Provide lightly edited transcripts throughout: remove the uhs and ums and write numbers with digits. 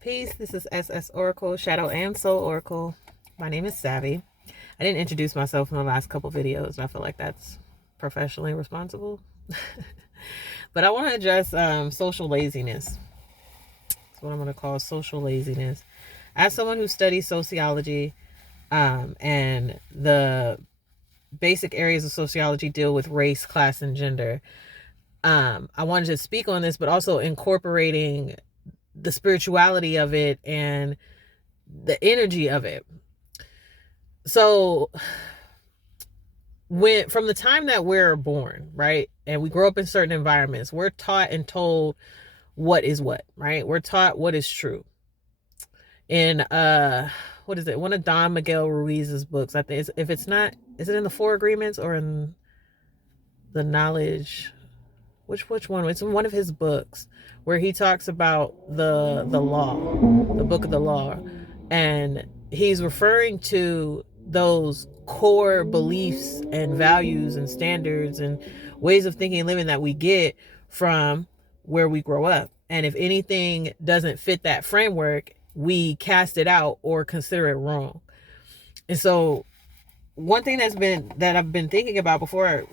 Peace, this is S.S.Oracle, Shadow and Soul Oracle. My name is Savvy. I didn't introduce myself in the last couple videos, and I feel like that's professionally responsible. But I want to address social laziness. That's what I'm going to call social laziness. As someone who studies sociology, and the basic areas of sociology deal with race, class, and gender, I wanted to speak on this, but also incorporating the spirituality of it and the energy of it. So from the time that we're born, right, and we grow up in certain environments, we're taught and told what is what, right? We're taught what is true. In what is it? One of Don Miguel Ruiz's books, I think, if it's not, is it in the Four Agreements or in the Knowledge? Which one? It's in one of his books where he talks about the law, the book of the law, and he's referring to those core beliefs and values and standards and ways of thinking and living that we get from where we grow up. And if anything doesn't fit that framework, we cast it out or consider it wrong. And so one thing that I've been thinking about before,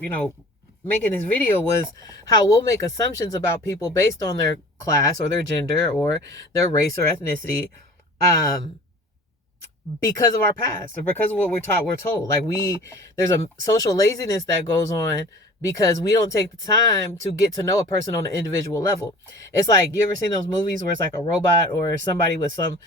making this video was how we'll make assumptions about people based on their class or their gender or their race or ethnicity, because of our past or because of what we're told. Like there's a social laziness that goes on because we don't take the time to get to know a person on an individual level. It's like, you ever seen those movies where it's like a robot or somebody with some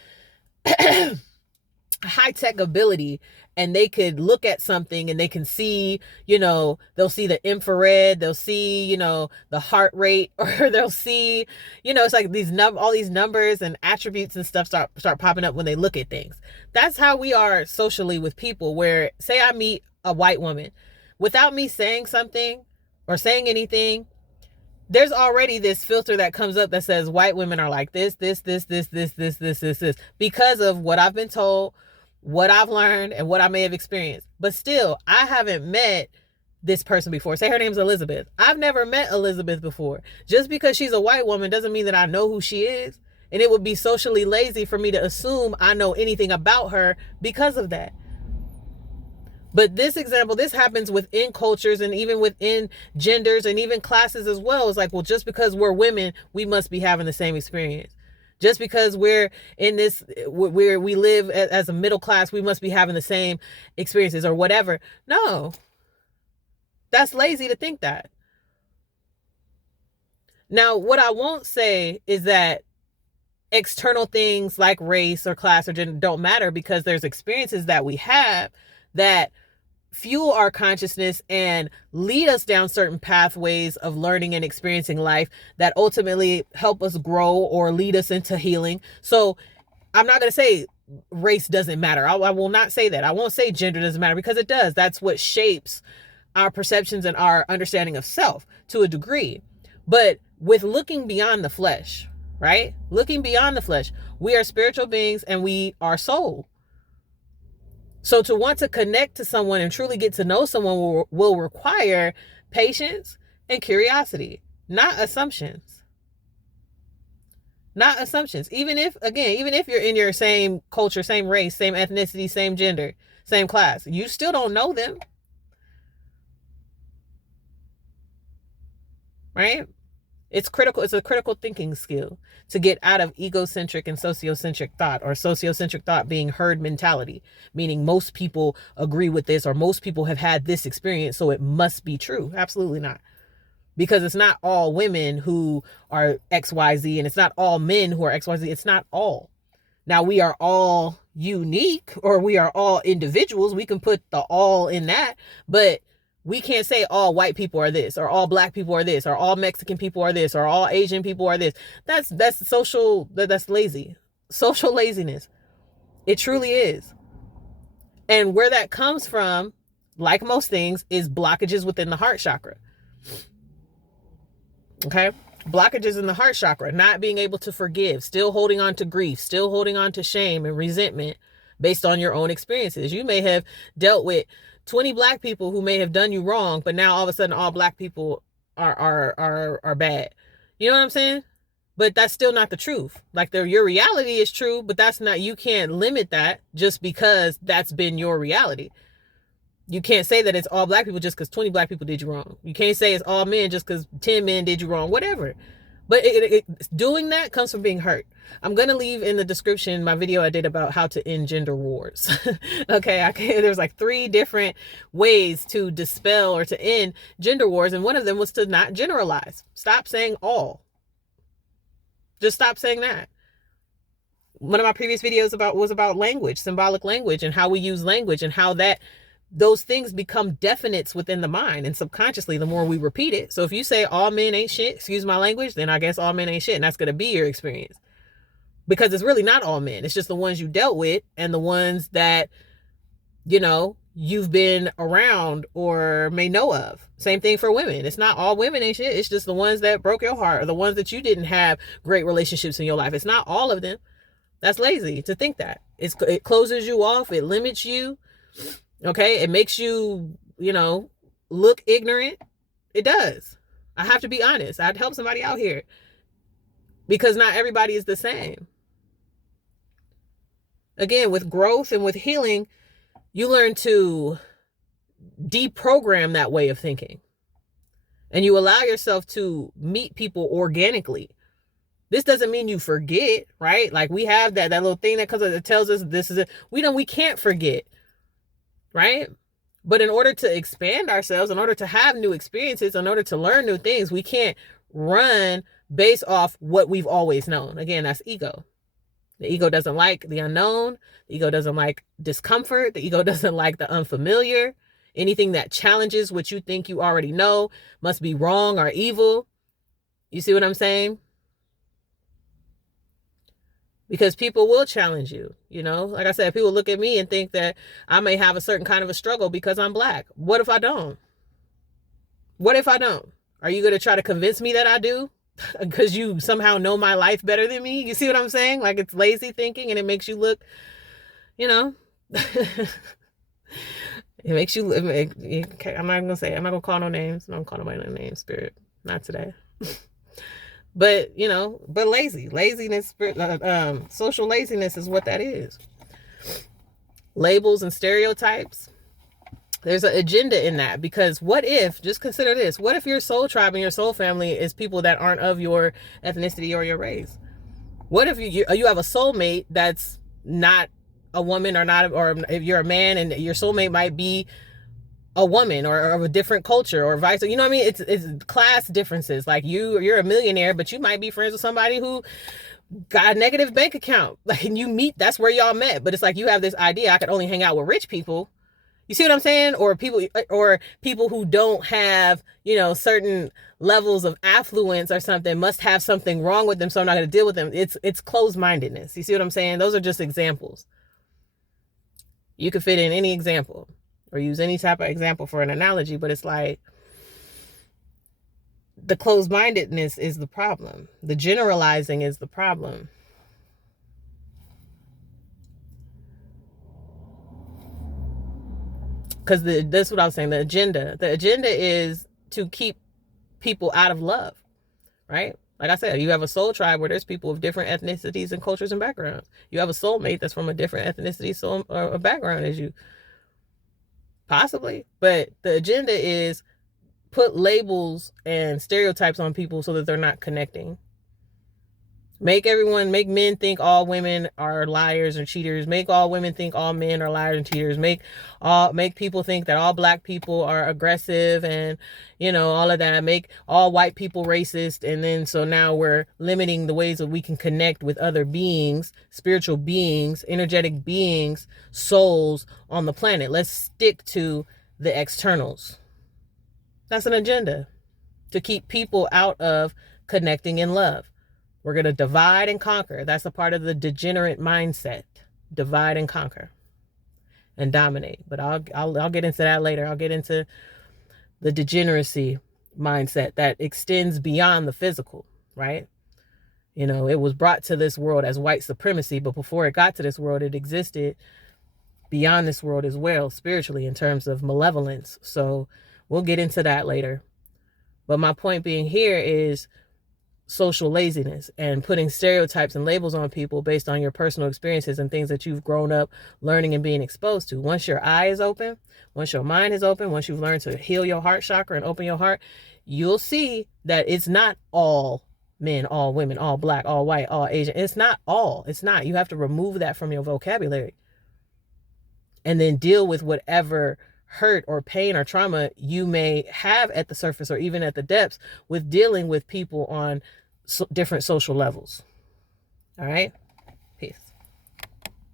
high-tech ability, and they could look at something and they can see, they'll see the infrared, they'll see, the heart rate, or they'll see, it's like all these numbers and attributes and stuff start popping up when they look at things. That's how we are socially with people, where say I meet a white woman, without me saying something or saying anything, there's already this filter that comes up that says white women are like this, because of what I've been told, what I've learned, and what I may have experienced. But still, I haven't met this person before. Say her name's Elizabeth. I've never met Elizabeth before. Just because she's a white woman doesn't mean that I know who she is. And it would be socially lazy for me to assume I know anything about her because of that. But this happens within cultures and even within genders and even classes as well. It's like, well, just because we're women, we must be having the same experience. Just because we're in this, where we live as a middle class, we must be having the same experiences or whatever. No, that's lazy to think that. Now, what I won't say is that external things like race or class or gender don't matter, because there's experiences that we have that fuel our consciousness and lead us down certain pathways of learning and experiencing life that ultimately help us grow or lead us into healing. So I'm not going to say race doesn't matter. I will not say that. I won't say gender doesn't matter, because it does. That's what shapes our perceptions and our understanding of self to a degree. But with looking beyond the flesh, right? Looking beyond the flesh, we are spiritual beings and we are soul. So to want to connect to someone and truly get to know someone will require patience and curiosity, not assumptions. Not assumptions. Even if you're in your same culture, same race, same ethnicity, same gender, same class, you still don't know them. Right? It's critical. It's a critical thinking skill to get out of egocentric and sociocentric thought, or sociocentric thought being herd mentality, meaning most people agree with this, or most people have had this experience, so it must be true. Absolutely not. Because it's not all women who are XYZ, and it's not all men who are XYZ. It's not all. Now, we are all unique, or we are all individuals. We can put the all in that, but we can't say all white people are this, or all black people are this, or all Mexican people are this, or all Asian people are this. That's lazy. Social laziness. It truly is. And where that comes from, like most things, is blockages within the heart chakra. Okay? Blockages in the heart chakra, not being able to forgive, still holding on to grief, still holding on to shame and resentment based on your own experiences. You may have dealt with 20 black people who may have done you wrong, but now all of a sudden all black people are bad. You know what I'm saying? but that's still not the truth. Like your reality is true, but that's not, you can't limit that just because that's been your reality. You can't say that it's all black people just because 20 black people did you wrong. You can't say it's all men just because 10 men did you wrong, whatever. But doing that comes from being hurt. I'm going to leave in the description my video I did about how to end gender wars. Okay, there's like 3 different ways to dispel or to end gender wars. And one of them was to not generalize. Stop saying all. Just stop saying that. One of my previous videos was about language, symbolic language, and how we use language and how those things become definites within the mind and subconsciously the more we repeat it. So if you say all men ain't shit, excuse my language, then I guess all men ain't shit, and that's going to be your experience. Because it's really not all men. It's just the ones you dealt with and the ones that, you've been around or may know of. Same thing for women. It's not all women ain't shit. It's just the ones that broke your heart or the ones that you didn't have great relationships in your life. It's not all of them. That's lazy to think that. It closes you off. It limits you. Okay, it makes you, look ignorant. It does. I have to be honest. I'd help somebody out here because not everybody is the same. Again, with growth and with healing, you learn to deprogram that way of thinking. And you allow yourself to meet people organically. This doesn't mean you forget, right? Like we have that little thing that tells us this is it. We can't forget. Right? But in order to expand ourselves, in order to have new experiences, in order to learn new things, we can't run based off what we've always known. Again, that's ego. The ego doesn't like the unknown. The ego doesn't like discomfort. The ego doesn't like the unfamiliar. Anything that challenges what you think you already know must be wrong or evil. You see what I'm saying? Because people will challenge you, Like I said, people look at me and think that I may have a certain kind of a struggle because I'm black. What if I don't? What if I don't? Are you going to try to convince me that I do? Because you somehow know my life better than me? You see what I'm saying? Like it's lazy thinking and it makes you look, it makes you, okay, I'm not going to call no names. I'm not going to call nobody no names, spirit. Not today. But, laziness, social laziness is what that is. Labels and stereotypes. There's an agenda in that because just consider this, what if your soul tribe and your soul family is people that aren't of your ethnicity or your race? What if you have a soulmate that's not a woman or if you're a man and your soulmate might be a woman or of a different culture or vice, you know what I mean? It's class differences. Like you're a millionaire, but you might be friends with somebody who got a negative bank account. Like, and you meet, that's where y'all met. But it's like, you have this idea, I could only hang out with rich people. You see what I'm saying? Or people who don't have, certain levels of affluence or something must have something wrong with them. So I'm not going to deal with them. It's closed-mindedness. You see what I'm saying? Those are just examples. You could fit in any example or use any type of example for an analogy, but it's like the closed-mindedness is the problem. The generalizing is the problem. Because that's what I was saying, the agenda is to keep people out of love, right? Like I said, you have a soul tribe where there's people of different ethnicities and cultures and backgrounds. You have a soulmate that's from a different ethnicity, or background as you. Possibly. But the agenda is put labels and stereotypes on people so that they're not connecting. Make men think all women are liars and cheaters. Make all women think all men are liars and cheaters. Make people think that all black people are aggressive and, all of that. Make all white people racist. And then, so now we're limiting the ways that we can connect with other beings, spiritual beings, energetic beings, souls on the planet. Let's stick to the externals. That's an agenda to keep people out of connecting in love. We're going to divide and conquer. That's a part of the degenerate mindset. Divide and conquer and dominate. But I'll get into that later. I'll get into the degeneracy mindset that extends beyond the physical, right? It was brought to this world as white supremacy, but before it got to this world, it existed beyond this world as well, spiritually, in terms of malevolence. So we'll get into that later. But my point being here is, social laziness and putting stereotypes and labels on people based on your personal experiences and things that you've grown up learning and being exposed to. Once your eye is open, once your mind is open, once you've learned to heal your heart chakra and open your heart, you'll see that it's not all men, all women, all black, all white, all Asian. It's not all. It's not. You have to remove that from your vocabulary and then deal with whatever hurt or pain or trauma you may have at the surface or even at the depths with dealing with people on different social levels. All right.